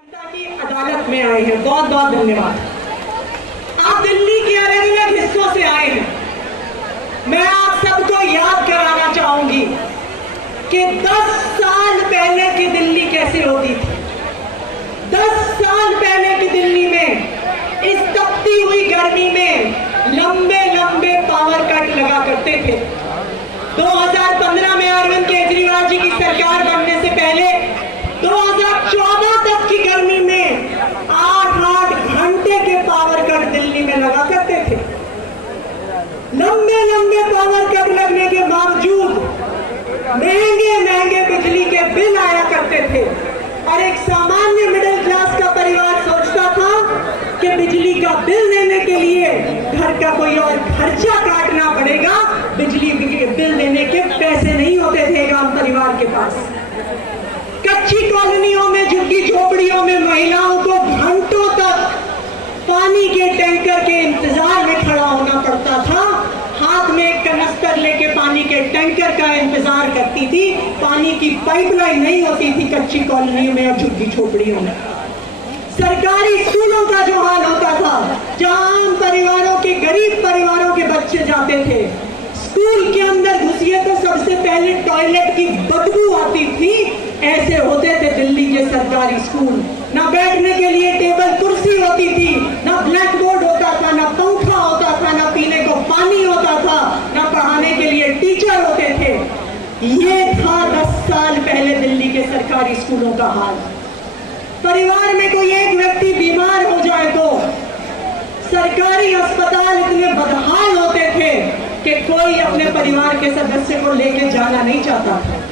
जनता की अदालत में आए हैं, बहुत बहुत धन्यवाद। आप दिल्ली के अलग अलग हिस्सों से आए हैं। मैं आप सबको याद कराना चाहूंगी कि 10 साल पहले की दिल्ली कैसी होती थी। 10 साल पहले की दिल्ली में इस तपती हुई गर्मी में लंबे लंबे पावर कट लगा करते थे। 2015 में अरविंद केजरीवाल जी की सरकार बनने से पहले 2014 तक की गर्मी में 8-8 घंटे के पावर कट दिल्ली में लगा करते थे। लंबे लंबे पावर कट लगने के बावजूद महंगे महंगे बिजली के बिल आया करते थे और एक सामान्य मिडिल क्लास का परिवार सोचता था कि बिजली का बिल देने के लिए घर का कोई और खर्चा काटना पड़ेगा, बिजली बिल देने के पैसे नहीं होते थे आम परिवार के पास। कच्ची कॉलोनियों में, झुग्गी झोपड़ियों में महिलाओं को घंटों तक पानी के टैंकर के इंतजार में खड़ा होना पड़ता था। हाथ में एक कनस्तर लेके पानी के टैंकर का इंतजार करती थी। पानी की पाइपलाइन नहीं होती थी कच्ची कॉलोनियों में और झुग्गी झोपड़ियों में। सरकारी स्कूलों का जो हाल होता था, जहां आम परिवारों के, गरीब परिवारों के बच्चे जाते थे, स्कूल के अंदर घुसिए तो सबसे पहले टॉयलेट की बदबू आती थी। ऐसे होते थे दिल्ली के सरकारी स्कूल। ना बैठने के लिए टेबल कुर्सी होती थी, ना ब्लैक बोर्ड होता था, ना पंखा होता था, ना पीने को पानी होता था, ना पढ़ाने के लिए टीचर होते थे। ये था 10 साल पहले दिल्ली के सरकारी स्कूलों का हाल। परिवार में कोई एक व्यक्ति बीमार हो जाए तो सरकारी अस्पताल इतने बदहाल होते थे कि कोई अपने परिवार के सदस्य को लेके जाना नहीं चाहता था।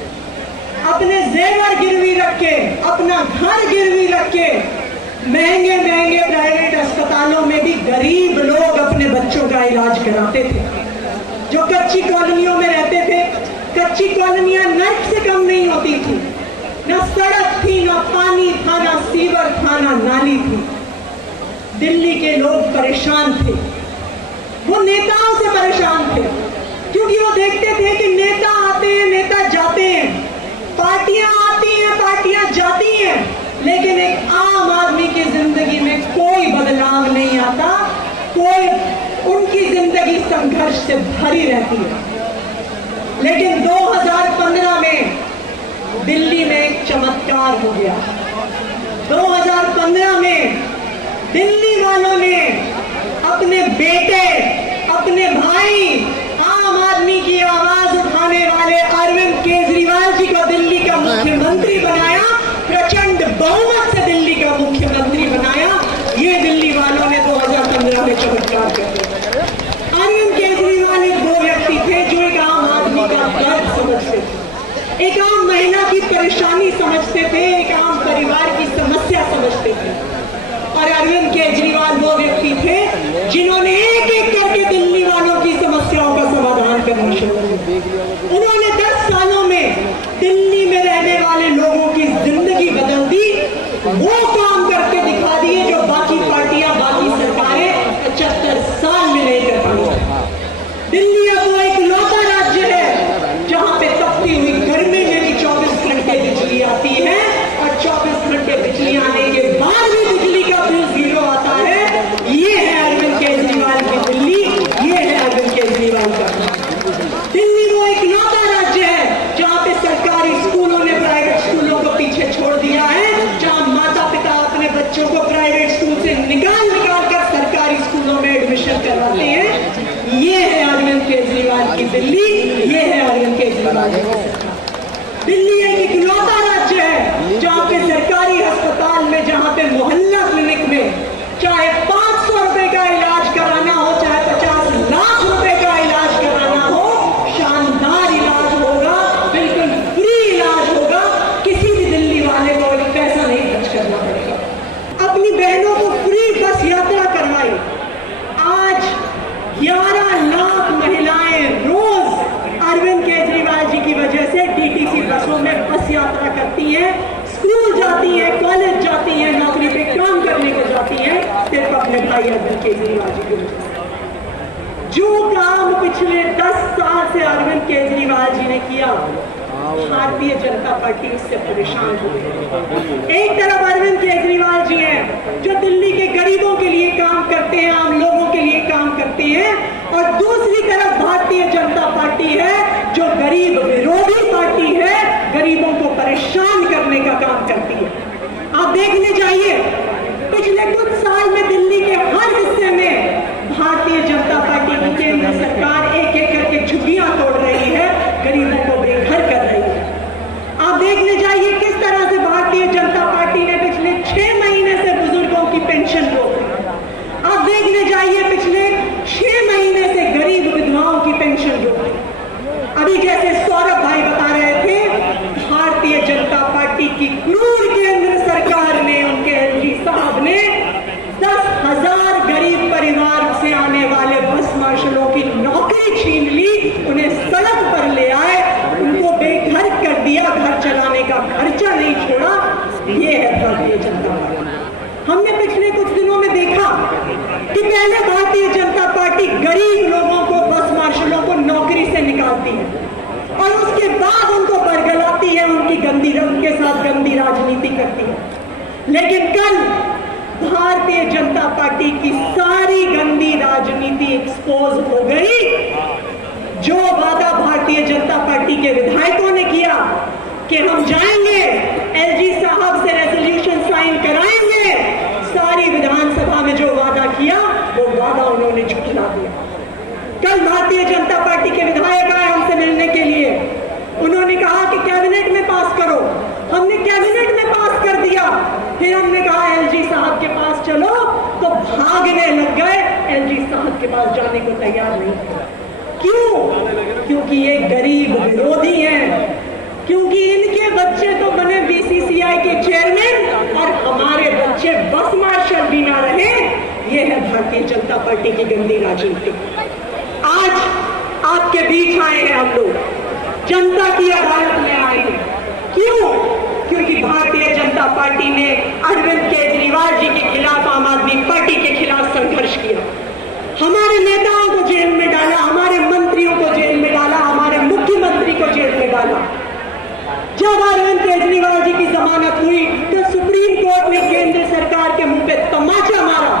अपने जेवर गिरवी रख के, अपना घर गिरवी रख के महंगे महंगे प्राइवेट अस्पतालों में भी गरीब लोग अपने बच्चों का इलाज कराते थे। जो कच्ची कॉलोनियों में रहते थे, कच्ची कॉलोनियां नर्क से कम नहीं होती थी। न सड़क थी, न पानी था, न सीवर था, न नाली थी। दिल्ली के लोग परेशान थे। वो नेताओं से परेशान थे क्योंकि वो देखते थे कि नेता आते हैं, नेता जाते हैं, पार्टियां आती हैं, पार्टियां जाती हैं, लेकिन एक आम आदमी की जिंदगी में कोई बदलाव नहीं आता। उनकी जिंदगी संघर्ष से भरी रहती है। लेकिन 2015 में दिल्ली में एक चमत्कार हो गया। 2015 में दिल्ली वालों ने अपने बेटे, अपने भाई, आम आदमी की आवाज उठाने वाले अरविंद केजरीवाल जी को दिल्ली का मुख्यमंत्री बनाया। प्रचंड बहुमत से दिल्ली का मुख्यमंत्री बनाया। ये दिल्ली वालों ने 2015 में चमत्कार कर दिया। अरविंद केजरीवाल एक वो व्यक्ति थे जो एक आम आदमी का दर्द समझते थे, एक आम महिला की परेशानी समझते थे, एक आम परिवार की समस्या समझते थे। और अरविंद केजरीवाल वो व्यक्ति थे जिन्होंने एक एक करके दिल्ली वालों की समस्याओं का समाधान करना शुरू किया। उन्होंने 10 सालों में दिल्ली में रहने वाले लोगों की जिंदगी बदल दी। वो काम करके दिखा दिए जो बाकी पार्टियां, बाकी सरकारें 75 साल में नहीं कर पाई। दिल्ली अब वो एक लौता राज्य है जहां पे तपती हुई गर्मी में भी 24 घंटे बिजली आती है और 24 घंटे बिजली आने के बाद भी बिजली का बिल 0 आता है। ये है अरविंद केजरीवाल की दिल्ली, ये है अरविंद केजरीवाल का दिल्ली। वो एक लौता राज्य है जहां पे सरकारी स्कूलों ने प्राइवेट स्कूलों को पीछे छोड़ दिया है, जहां माता पिता अपने बच्चों को प्राइवेट स्कूल से निकाल कर सरकारी स्कूलों में एडमिशन करवाते हैं। ये है अरविंद केजरीवाल की दिल्ली, ये है अरविंद केजरीवाल की सरकार। दिल्ली एक इकलौता राज्य है जहां पे सरकारी अस्पताल में, जहां पे मोहल्ला क्लिनिक में चाहे 500 रुपए का इलाज कराना हो, चाहे 50 लाख रुपए का इलाज कराना हो, शानदार इलाज होगा, बिल्कुल फ्री इलाज होगा। किसी भी दिल्ली वाले को एक पैसा नहीं खर्च करना पड़ेगा। अपनी बहनों को फ्री बस यात्रा करवाई। आज 11 लाख महिलाएं रोज अरविंद केजरीवाल जी की वजह से डीटीसी बसों में बस यात्रा करती हैं, स्कूल जाती हैं, कॉलेज जाती हैं, नौकरी पे काम करने को जाती हैं, सिर्फ अपने भाई अरविंद केजरीवाल जी की वजह से। जो काम पिछले 10 साल से अरविंद केजरीवाल जी ने किया, भारतीय जनता पार्टी इससे परेशान हो गई। एक तरफ अरविंद केजरीवाल जी हैं जो दिल्ली के गरीबों के लिए काम करते हैं, आम लोगों के लिए काम करते हैं, और दूसरी तरफ भारतीय जनता पार्टी है जो गरीब विरोधी पार्टी है, गरीबों को परेशान करने का काम करती है। आप देखने जाइए, पिछले कुछ साल में दिल्ली के हर हिस्से में भारतीय जनता पार्टी की केंद्र सरकार एक एक करके झुग्गियां तोड़ रही है, गरीबों को बेघर कर रही है। आप देखने जाइए किस तरह से भारतीय जनता पार्टी ने पिछले 6 महीने से बुजुर्गों की पेंशन रोक दी। आप देखने जाइए पिछले 6 महीने से गरीब विधवाओं की पेंशन रोक दी। अभी जैसे सौरभ भाई बता रहे थे, भारतीय जनता पार्टी की क्रूर केंद्र सरकार ने, उनके एलजी साहब ने 10,000 गरीब परिवार से आने वाले बस मार्शलों की नौकरी छीन ली, उन्हें सड़क पर ले आए, उनको बेघर कर दिया, घर चलाने का खर्चा नहीं छोड़ा। ये है भारतीय जनता पार्टी। हमने पिछले कुछ दिनों में देखा कि पहले भारतीय जनता पार्टी गरीब लोगों को, बस मार्शलों को नौकरी से निकालती है और उसके बाद उनको बरगलाती है, उनकी गंदी रंग के साथ गंदी राजनीति करती है। लेकिन कल भारतीय जनता पार्टी की सारी गंदी राजनीति एक्सपोज हो गई। जो वादा भारतीय जनता पार्टी के विधायकों ने किया कि हम जाएंगे, एलजी साहब से रेजोल्यूशन साइन कराएंगे, सारी विधानसभा में जो वादा किया वो वादा उन्होंने झुठला दिया। कल भारतीय जनता पार्टी के विधायक आए हमसे मिलने के लिए, उन्होंने कहा कि कैबिनेट में पास करो। हमने कैबिनेट में पास कर दिया, फिर हमने कहा एलजी साहब के पास चलो, तो भागने लग गए, एलजी साहब के पास जाने को तैयार नहीं। क्यों? क्योंकि ये गरीब विरोधी हैं, क्योंकि इनके बच्चे तो बने बीसीसीआई के चेयरमैन और हमारे बच्चे बस मार्शल भी ना रहे। ये है भारतीय जनता पार्टी की गंदी राजनीति। आज आपके बीच आए हैं हम लोग, जनता की अदालत में आए हैं। क्यों? क्योंकि भारतीय जनता पार्टी ने अरविंद केजरीवाल जी के खिलाफ, आम आदमी पार्टी के खिलाफ संघर्ष किया। हमारे नेताओं को जेल में डाला, हमारे मंत्रियों को जेल में डाला, हमारे मुख्यमंत्री को जेल में डाला। जब अरविंद केजरीवाल जी की जमानत हुई तो सुप्रीम कोर्ट ने केंद्र सरकार के मुंह पे तमाचा मारा।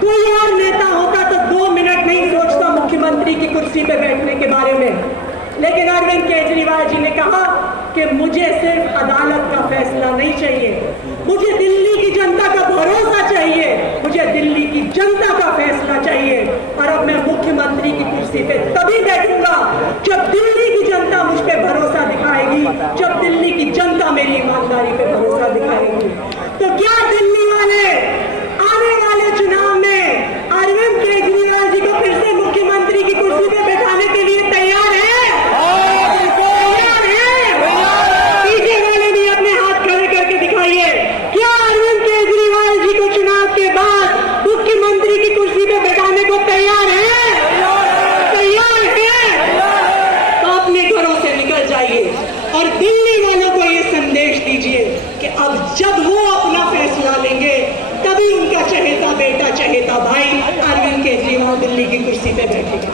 कोई और नेता होता तो 2 मिनट नहीं सोचता मुख्यमंत्री की कुर्सी पे बैठने के बारे में, लेकिन अरविंद केजरीवाल जी ने कहा कि मुझे सिर्फ अदालत का फैसला नहीं चाहिए, मुझे दिल्ली की जनता का भरोसा चाहिए, मुझे दिल्ली की जनता का फैसला चाहिए। और अब मैं मुख्यमंत्री की कुर्सी पे तभी बैठूंगा जब दिल्ली की जनता मुझ पे भरोसा दिखाएगी, जब दिल्ली की जनता मेरी ईमानदारी पे भरोसा दिखाएगी। तो क्या दिल्ली वाले आने वाले चुनाव में अरविंद केजरीवाल जी को फिर से मुख्यमंत्री की कुर्सी पे बैठाने के लिए तैयार है? तैयार है? पीछे वाले भी अपने हाथ खड़े करके दिखाइए। क्या अरविंद केजरीवाल जी को चुनाव के बाद मुख्यमंत्री की कुर्सी पे बैठाने को तैयार है? तैयार है? तो अपने घरों से निकल जाइए और दिल्ली वालों को ये संदेश दीजिए कि अब जब वो अपना फैसला लेंगे तभी उनका चहेता बेटा, चहेता भाई अरविंद केजरीवाल दिल्ली की कुर्सी पे बैठेगा।